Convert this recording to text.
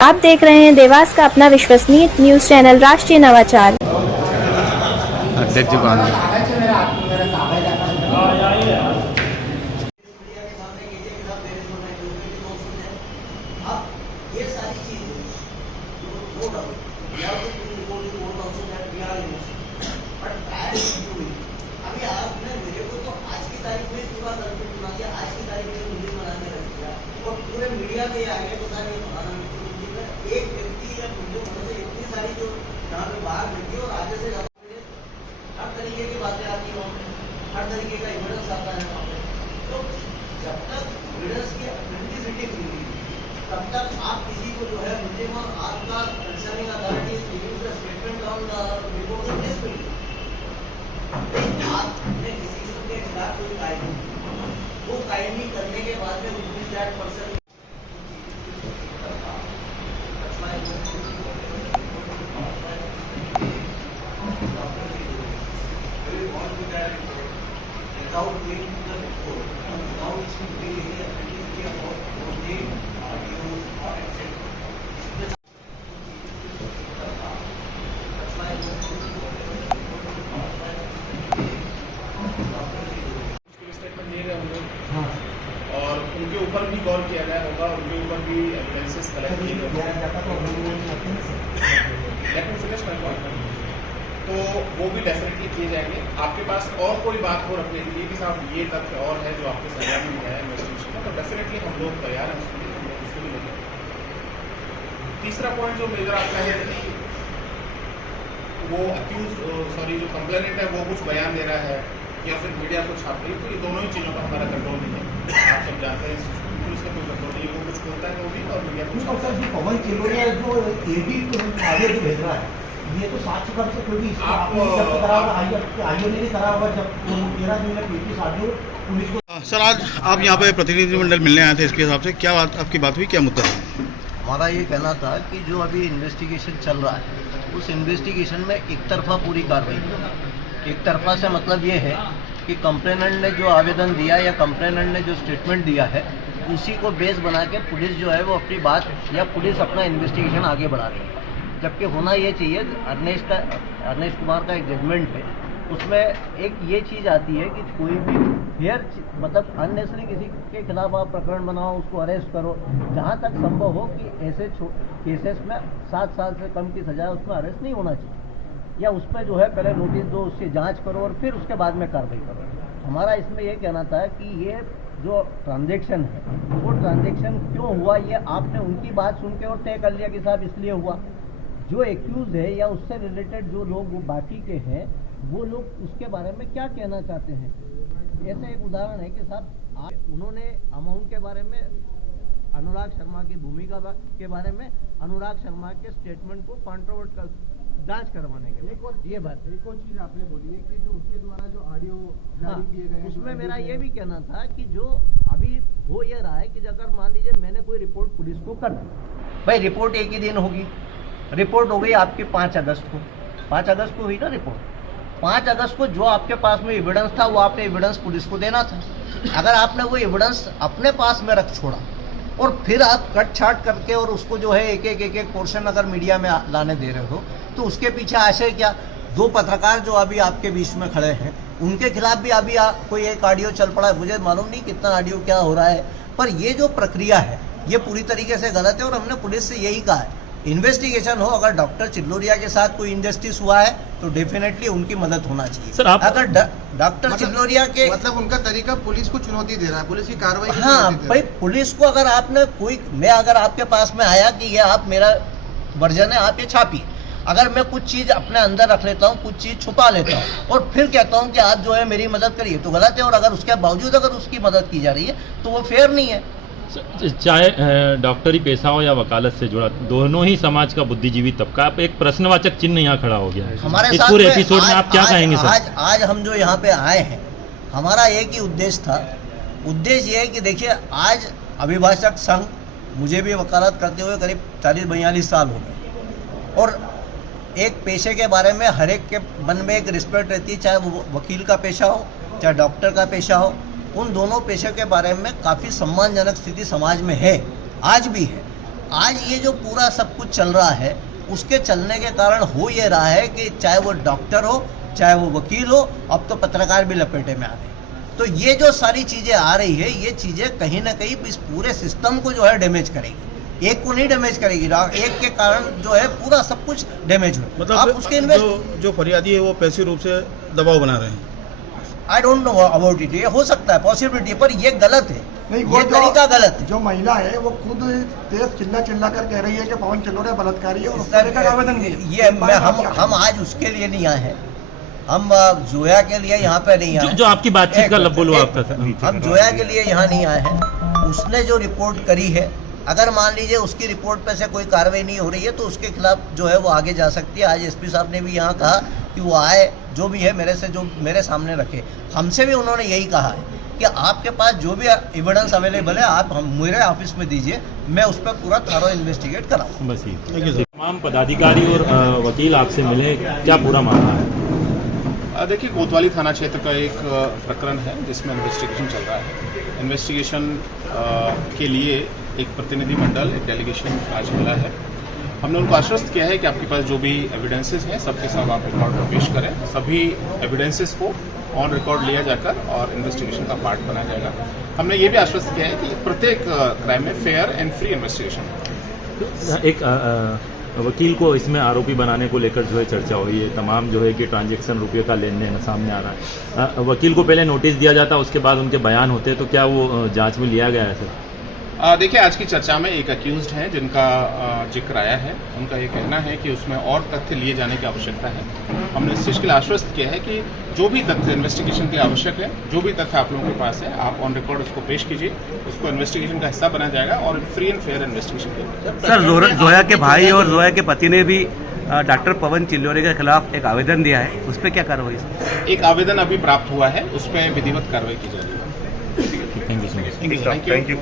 आप देख रहे हैं देवास का अपना विश्वसनीय न्यूज चैनल राष्ट्रीय नवाचार। अध्यक्ष कौन है? मीडिया के आगे तो सारी एक व्यक्ति या वीडियो होने से इतनी सारी जो यहाँ पे बाहर मिलती है और आगे से हर तरीके की बातें आती है, हर तरीके का एविडेंस आता है वहाँ पे। तो जब तक एविडेंस की ऑथेंटिसिटी मिलेगी तब तक आप किसी को जो है मुझे और आपका concerning authority statement on report case मिलेगी। आपने किसी के खिलाफ कोई कायमी वो कायमी करने के बाद में that person without going to the report, now it's really authenticity about what they audio or etc. That's why statement दे रहे होंगे और उनके ऊपर भी गौर किया गया होगा, उनके ऊपर भी एविडेंसेस कलेक्ट किए गए होंगे। तो वो भी डेफिनेटली किए जाएंगे। आपके पास और कोई बात हो रखने के लिए कि साहब ये तथ्य और है जो आपके संज्ञान में है इन्वेस्टिगेशन का, तो डेफिनेटली हम लोग तैयार हैं उसके लिए, हम लोग उसको भी लेंगे। तीसरा पॉइंट जो मेजर आपका है कि वो जो कंप्लेनेंट है वो कुछ बयान दे रहा है या फिर मीडिया को छाप रही है, तो ये दोनों ही चीज़ों का हमारा कंट्रोल नहीं है। आप सब जानते हैं पुलिस का कोई कंट्रोल नहीं है, वो कुछ बोलता है वो भी और मीडिया को पवन चिलोरिया जो एडी आगे जो भेज रहा है ये तो 7 साल से कोई आईओ ने नहीं करा होगा। जब 13 दिन में पेटी आईओ पुलिस को। सर, आज आप यहाँ पे प्रतिनिधिमंडल मिलने आए थे, इसके हिसाब से क्या बात आपकी बात हुई, क्या मुद्दा है? हमारा ये कहना था कि जो अभी इन्वेस्टिगेशन चल रहा है उस इन्वेस्टिगेशन में एक तरफा पूरी कार्रवाई की। एक तरफा से मतलब ये है कि कंप्लेनेंट ने जो आवेदन दिया या कंप्लेनेंट ने जो स्टेटमेंट दिया है उसी को बेस बना के पुलिस जो है वो अपनी बात या पुलिस अपना इन्वेस्टिगेशन आगे बढ़ा रही है। जबकि होना ये चाहिए, अर्नेश कुमार का एक जजमेंट है, उसमें एक ये चीज़ आती है कि कोई भी फेयर मतलब अननेसरी किसी के खिलाफ आप प्रकरण बनाओ, उसको अरेस्ट करो, जहाँ तक संभव हो कि ऐसे केसेस में 7 साल से कम की सजा उसमें अरेस्ट नहीं होना चाहिए, या उस पर जो है पहले नोटिस दो, उसकी जांच करो और फिर उसके बाद में कार्रवाई करो। हमारा इसमें ये कहना था कि ये जो ट्रांजैक्शन है वो ट्रांजैक्शन क्यों हुआ, ये आपने उनकी बात सुन के और तय कर लिया कि साहब इसलिए हुआ। जो एक्यूज है या उससे रिलेटेड जो लोग वो बाकी के हैं वो लोग उसके बारे में क्या कहना चाहते हैं। ऐसा एक उदाहरण है कि साहब उन्होंने अमाउंट के बारे में, अनुराग शर्मा की भूमिका के बारे में, अनुराग शर्मा के स्टेटमेंट को कॉन्ट्रोवर्ट कर जांच करवाने के लिए ये बात। एक और चीज आपने बोली है कि जो उसके द्वारा जो ऑडियो जारी किए गए उसमें मेरा ये भी कहना था कि जो अभी हो ये रहा है कि अगर मान लीजिए मैंने कोई रिपोर्ट पुलिस को कर दी, भाई रिपोर्ट एक ही दिन होगी, रिपोर्ट हो गई आपकी 5 अगस्त को, 5 अगस्त को हुई ना रिपोर्ट। 5 अगस्त को जो आपके पास में एविडेंस था वो आपने एविडेंस पुलिस को देना था। अगर आपने वो एविडेंस अपने पास में रख छोड़ा और फिर आप कट छाट करके और उसको जो है एक एक पोर्शन अगर मीडिया में लाने दे रहे हो तो उसके पीछे आशय क्या? 2 पत्रकार जो अभी आपके बीच में खड़े हैं उनके खिलाफ भी अभी कोई एक ऑडियो चल पड़ा है, मुझे मालूम नहीं कितना ऑडियो क्या हो रहा है, पर ये जो प्रक्रिया है ये पूरी तरीके से गलत है। और हमने पुलिस से यही कहा है, इन्वेस्टिगेशन हो, अगर डॉक्टर चिल्लोरिया के साथ कोई इनजस्टिस हुआ है तो डेफिनेटली उनकी मदद होना चाहिए। सर, आप अगर डॉक्टर चिल्लोरिया के मतलब उनका तरीका पुलिस को चुनौती दे रहा है, पुलिस की कार्रवाई को हाँ चुनौती दे रहा भाई, पुलिस को अगर आपने कोई, मैं अगर आपके पास में आया कि ये आप मेरा वर्जन है, आप ये छापिए, अगर मैं कुछ चीज अपने अंदर रख लेता हूँ, कुछ चीज छुपा लेता हूँ और फिर कहता हूँ कि आप जो है मेरी मदद करिए, तो गलत है। और अगर उसके बावजूद अगर उसकी मदद की जा रही है तो वो फेयर नहीं है। चाहे डॉक्टरी पेशा हो या वकालत से जुड़ा, दोनों ही समाज का बुद्धिजीवी तबका, आप एक प्रश्नवाचक चिन्ह यहाँ खड़ा हो गया है। हमारे इस साथ पूरे में एपिसोड में आप क्या कहेंगे सर? आज हम जो यहाँ पे आए हैं, हमारा एक ही उद्देश्य था। उद्देश्य ये है कि देखिए, आज अभिभाषक संघ, मुझे भी वकालत करते हुए करीब 40-42 साल हो गए, और एक पेशे के बारे में हर एक के मन में एक रिस्पेक्ट रहती है, चाहे वो वकील का पेशा हो चाहे डॉक्टर का पेशा हो। उन दोनों पेशे के बारे में काफ़ी सम्मानजनक स्थिति समाज में है, आज भी है। आज ये जो पूरा सब कुछ चल रहा है उसके चलने के कारण हो ये रहा है कि चाहे वो डॉक्टर हो चाहे वो वकील हो, अब तो पत्रकार भी लपेटे में आ गए। तो ये जो सारी चीज़ें आ रही है, ये चीज़ें कहीं ना कहीं इस पूरे सिस्टम को जो है डैमेज करेगी। एक को नहीं डैमेज करेगी, एक के कारण जो है पूरा सब कुछ डैमेज हो। मतलब आप उसके इन्वेस्ट जो फरियादी है वो पैसे रूप से दबाव बना रहे हैं। I don't know about it, ये हो सकता है पॉसिबिलिटी, पर ये गलत है, नहीं, ये तरीका गलत है। जो महिला है वो खुद तेज चिल्ला कर कह रही है कि पवन चलोड़े बलात्कारी है और इस उस तरह तरह का आवेदन दिया। ये मैं हम आज उसके लिए नहीं आए हैं, हम जोया के लिए यहाँ पे नहीं आए। जो आपकी बातचीत का बोलो आपका सर। हम जोया के लिए यहाँ नहीं आए हैं। उसने जो रिपोर्ट करी है, अगर मान लीजिए उसकी रिपोर्ट पे से कोई कार्रवाई नहीं हो रही है तो उसके खिलाफ जो है वो आगे जा सकती है। आज एसपी साहब ने भी यहाँ कहा कि वो आए, जो भी है मेरे सामने रखे। हमसे भी उन्होंने यही कहा है कि आपके पास जो भी एविडेंस अवेलेबल है आप मेरे ऑफिस में दीजिए, मैं उस पर पूरा थॉरो इन्वेस्टिगेट कराऊँ। बस ये तमाम पदाधिकारी और वकील आपसे मिले, क्या पूरा मामला है? देखिए, कोतवाली थाना क्षेत्र का एक प्रकरण है जिसमें इन्वेस्टिगेशन चल रहा है। इन्वेस्टिगेशन के लिए एक प्रतिनिधिमंडल, एक डेलीगेशन आज मिला है। हमने उनको आश्वस्त किया है कि आपके पास जो भी एविडेंसेस हैं सबके सब आप रिकॉर्ड में पेश करें। सभी एविडेंसेस को ऑन रिकॉर्ड लिया जाकर और इन्वेस्टिगेशन का पार्ट बनाया जाएगा। हमने ये भी आश्वस्त किया है कि प्रत्येक क्राइम में फेयर एंड फ्री इन्वेस्टिगेशन। एक वकील को इसमें आरोपी बनाने को लेकर जो है चर्चा हुई है, तमाम जो है कि ट्रांजैक्शन रुपये का लेन देन सामने आ रहा है। वकील को पहले नोटिस दिया जाता, उसके बाद उनके बयान होते, तो क्या वो जांच में लिया गया है सर? देखिए, आज की चर्चा में एक अक्यूज्ड हैं जिनका जिक्र आया है। उनका ये कहना है कि उसमें और तथ्य लिए जाने की आवश्यकता है। हमने इस चीज़ के लिए आश्वस्त किया है कि जो भी तथ्य इन्वेस्टिगेशन के लिए आवश्यक है, जो भी तथ्य आप लोगों के पास है, आप ऑन रिकॉर्ड उसको पेश कीजिए, उसको इन्वेस्टिगेशन का हिस्सा बनाया जाएगा और फ्री एंड फेयर इन्वेस्टिगेशन के। सर, जोया के भाई और जोया के पति ने भी डॉक्टर पवन चिल्लोरे के खिलाफ एक आवेदन दिया है, उस पर क्या कार्रवाई? एक आवेदन अभी प्राप्त हुआ है, उस पर विधिवत कार्रवाई की जा रही है। Thank you so much. Thank you.